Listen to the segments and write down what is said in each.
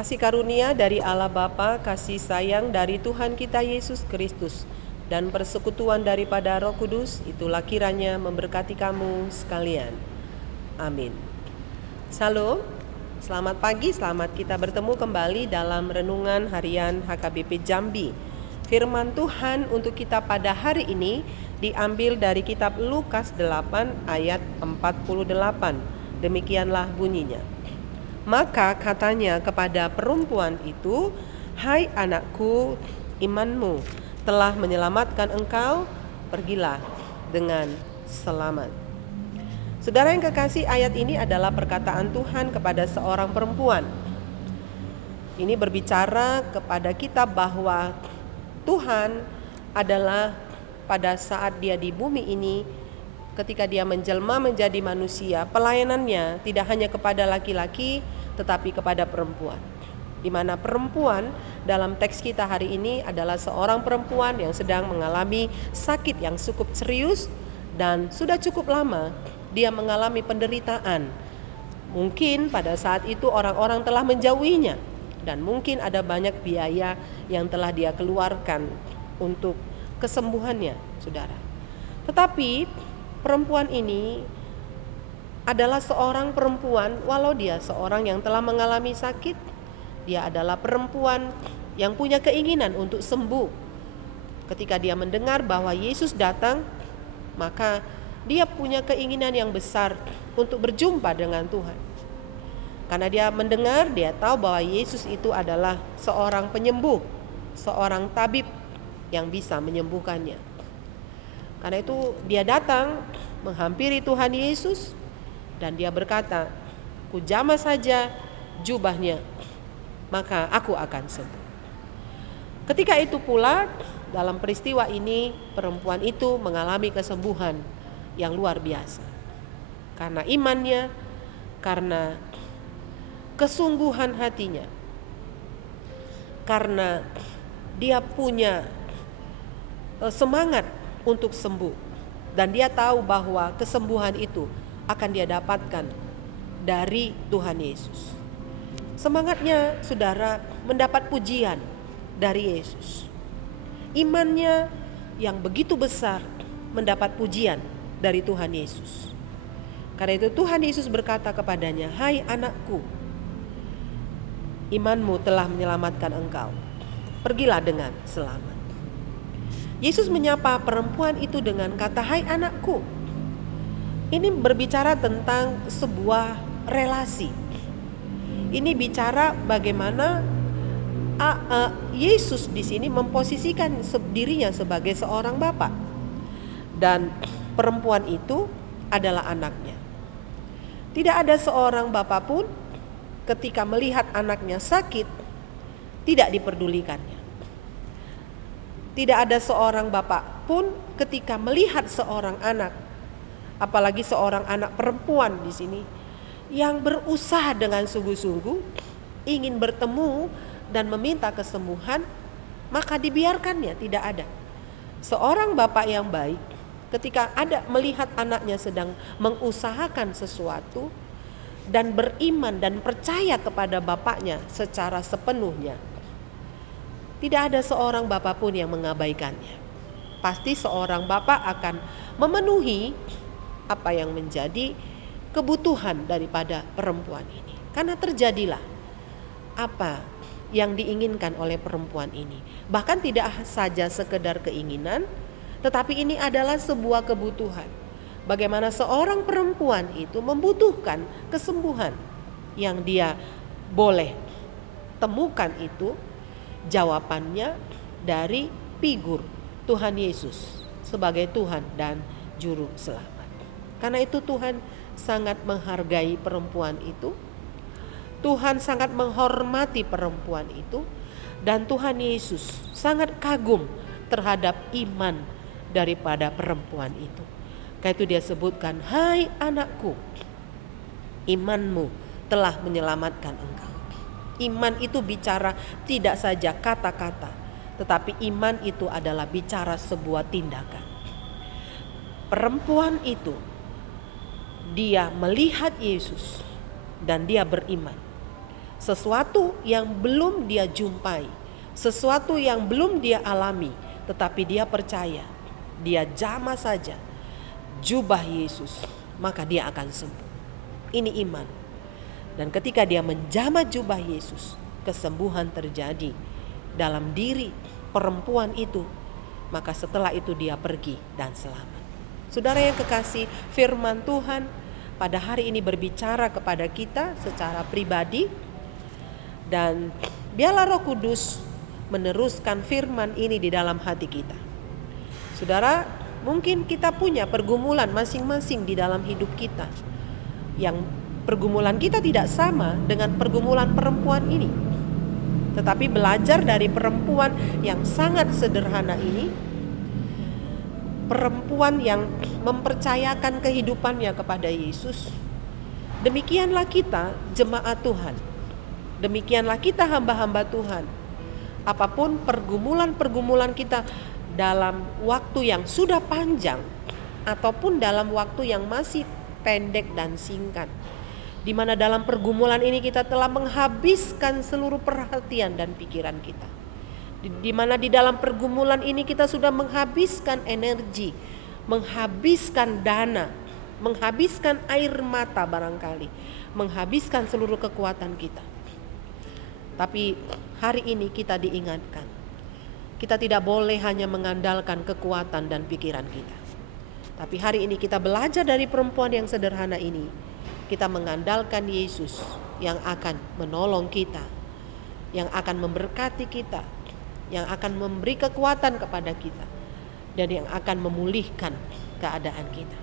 Kasih karunia dari Allah Bapa, kasih sayang dari Tuhan kita Yesus Kristus, dan persekutuan daripada Roh Kudus, itulah kiranya memberkati kamu sekalian. Amin. Salam, selamat pagi, selamat kita bertemu kembali dalam Renungan Harian HKBP Jambi. Firman Tuhan untuk kita pada hari ini diambil dari kitab Lukas 8 ayat 48. Demikianlah bunyinya. Maka katanya kepada perempuan itu, "Hai anakku, imanmu telah menyelamatkan engkau, pergilah dengan selamat." Saudara yang kekasih, ayat ini adalah perkataan Tuhan kepada seorang perempuan. Ini berbicara kepada kita bahwa Tuhan adalah pada saat dia di bumi ini, ketika dia menjelma menjadi manusia, pelayanannya tidak hanya kepada laki-laki tetapi kepada perempuan. Di mana perempuan dalam teks kita hari ini adalah seorang perempuan yang sedang mengalami sakit yang cukup serius dan sudah cukup lama dia mengalami penderitaan. Mungkin pada saat itu orang-orang telah menjauhinya dan mungkin ada banyak biaya yang telah dia keluarkan untuk kesembuhannya, saudara. Tetapi perempuan ini adalah seorang perempuan, walau dia seorang yang telah mengalami sakit, dia adalah perempuan yang punya keinginan untuk sembuh. Ketika dia mendengar bahwa Yesus datang, maka dia punya keinginan yang besar untuk berjumpa dengan Tuhan. Karena dia mendengar, dia tahu bahwa Yesus itu adalah seorang penyembuh, seorang tabib yang bisa menyembuhkannya. Karena itu dia datang menghampiri Tuhan Yesus dan dia berkata, "Ku jamah saja jubahnya, maka aku akan sembuh." Ketika itu pula, dalam peristiwa ini perempuan itu mengalami kesembuhan yang luar biasa. Karena imannya, karena kesungguhan hatinya, karena dia punya semangat untuk sembuh, dan dia tahu bahwa kesembuhan itu akan dia dapatkan dari Tuhan Yesus. Semangatnya, saudara, mendapat pujian dari Yesus. Imannya yang begitu besar mendapat pujian dari Tuhan Yesus. Karena itu Tuhan Yesus berkata kepadanya, "Hai anakku, imanmu telah menyelamatkan engkau, pergilah dengan selamat." Yesus menyapa perempuan itu dengan kata, "Hai anakku." Ini berbicara tentang sebuah relasi. Ini bicara bagaimana Yesus di sini memposisikan dirinya sebagai seorang bapa, dan perempuan itu adalah anaknya. Tidak ada seorang bapa pun ketika melihat anaknya sakit tidak diperdulikannya. Tidak ada seorang bapak pun ketika melihat seorang anak, apalagi seorang anak perempuan di sini, yang berusaha dengan sungguh-sungguh ingin bertemu dan meminta kesembuhan, maka dibiarkannya. Tidak ada seorang bapak yang baik ketika ada melihat anaknya sedang mengusahakan sesuatu dan beriman dan percaya kepada bapaknya secara sepenuhnya, tidak ada seorang bapak pun yang mengabaikannya. Pasti seorang bapak akan memenuhi apa yang menjadi kebutuhan daripada perempuan ini. Karena terjadilah apa yang diinginkan oleh perempuan ini. Bahkan tidak saja sekedar keinginan, tetapi ini adalah sebuah kebutuhan. Bagaimana seorang perempuan itu membutuhkan kesembuhan yang dia boleh temukan itu jawabannya dari figur Tuhan Yesus sebagai Tuhan dan Juru Selamat. Karena itu Tuhan sangat menghargai perempuan itu. Tuhan sangat menghormati perempuan itu. Dan Tuhan Yesus sangat kagum terhadap iman daripada perempuan itu. Karena itu dia sebutkan, "Hai anakku, imanmu telah menyelamatkan engkau." Iman itu bicara tidak saja kata-kata, tetapi iman itu adalah bicara sebuah tindakan. Perempuan itu, dia melihat Yesus dan dia beriman. Sesuatu yang belum dia jumpai, sesuatu yang belum dia alami, tetapi dia percaya, dia jamah saja jubah Yesus, maka dia akan sembuh. Ini iman. Dan ketika dia menjamah jubah Yesus, kesembuhan terjadi dalam diri perempuan itu. Maka setelah itu dia pergi dan selamat. Saudara yang kekasih, firman Tuhan pada hari ini berbicara kepada kita secara pribadi. Dan biarlah Roh Kudus meneruskan firman ini di dalam hati kita. Saudara, mungkin kita punya pergumulan masing-masing di dalam hidup kita. Yang pergumulan kita tidak sama dengan pergumulan perempuan ini. Tetapi belajar dari perempuan yang sangat sederhana ini, perempuan yang mempercayakan kehidupannya kepada Yesus, demikianlah kita jemaat Tuhan. Demikianlah kita hamba-hamba Tuhan. Apapun pergumulan-pergumulan kita dalam waktu yang sudah panjang ataupun dalam waktu yang masih pendek dan singkat, di mana dalam pergumulan ini kita telah menghabiskan seluruh perhatian dan pikiran kita. Di mana di dalam pergumulan ini kita sudah menghabiskan energi, menghabiskan dana, menghabiskan air mata barangkali, menghabiskan seluruh kekuatan kita. Tapi hari ini kita diingatkan, kita tidak boleh hanya mengandalkan kekuatan dan pikiran kita. Tapi hari ini kita belajar dari perempuan yang sederhana ini. Kita mengandalkan Yesus yang akan menolong kita, yang akan memberkati kita, yang akan memberi kekuatan kepada kita, dan yang akan memulihkan keadaan kita.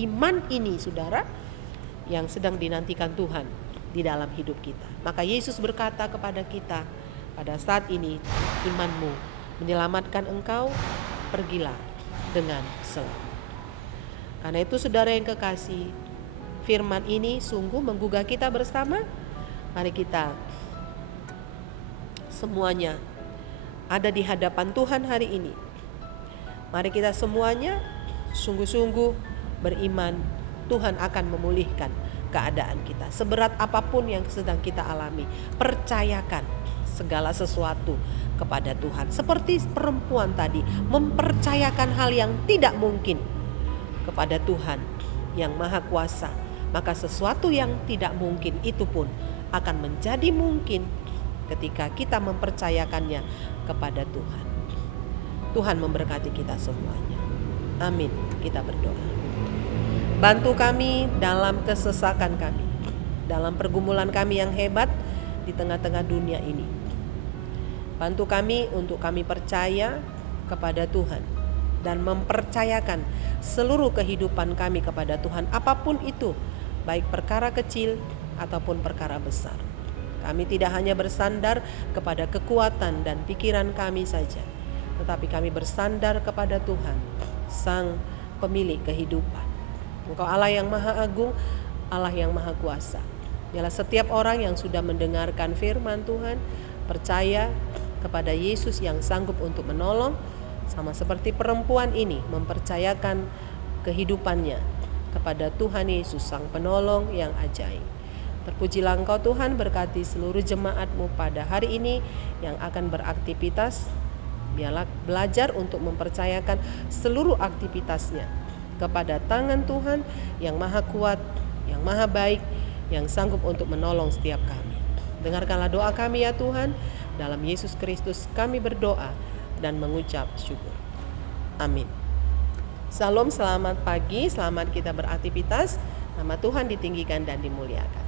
Iman ini, saudara, yang sedang dinantikan Tuhan di dalam hidup kita. Maka Yesus berkata kepada kita pada saat ini, imanmu menyelamatkan engkau, pergilah dengan selamat. Karena itu saudara yang kekasih, firman ini sungguh menggugah kita bersama. Mari kita semuanya ada di hadapan Tuhan hari ini. Mari kita semuanya sungguh-sungguh beriman Tuhan akan memulihkan keadaan kita. Seberat apapun yang sedang kita alami, percayakan segala sesuatu kepada Tuhan. Seperti perempuan tadi, mempercayakan hal yang tidak mungkin kepada Tuhan yang Maha Kuasa. Maka sesuatu yang tidak mungkin itu pun akan menjadi mungkin ketika kita mempercayakannya kepada Tuhan. Tuhan memberkati kita semuanya. Amin. Kita berdoa. Bantu kami dalam kesesakan kami, dalam pergumulan kami yang hebat di tengah-tengah dunia ini. Bantu kami untuk kami percaya kepada Tuhan dan mempercayakan seluruh kehidupan kami kepada Tuhan, apapun itu, baik perkara kecil ataupun perkara besar. Kami tidak hanya bersandar kepada kekuatan dan pikiran kami saja, tetapi kami bersandar kepada Tuhan, Sang Pemilik kehidupan. Engkau Allah yang Maha Agung, Allah yang Maha Kuasa. Biarlah setiap orang yang sudah mendengarkan firman Tuhan percaya kepada Yesus yang sanggup untuk menolong, sama seperti perempuan ini mempercayakan kehidupannya kepada Tuhan Yesus Sang Penolong yang ajaib. Terpujilah Engkau Tuhan, berkati seluruh jemaat-Mu pada hari ini yang akan beraktivitas. Biarlah belajar untuk mempercayakan seluruh aktivitasnya kepada tangan Tuhan yang maha kuat, yang maha baik, yang sanggup untuk menolong setiap kami. Dengarkanlah doa kami ya Tuhan, dalam Yesus Kristus kami berdoa dan mengucap syukur. Amin. Salam, selamat pagi, selamat kita beraktivitas. Nama Tuhan ditinggikan dan dimuliakan.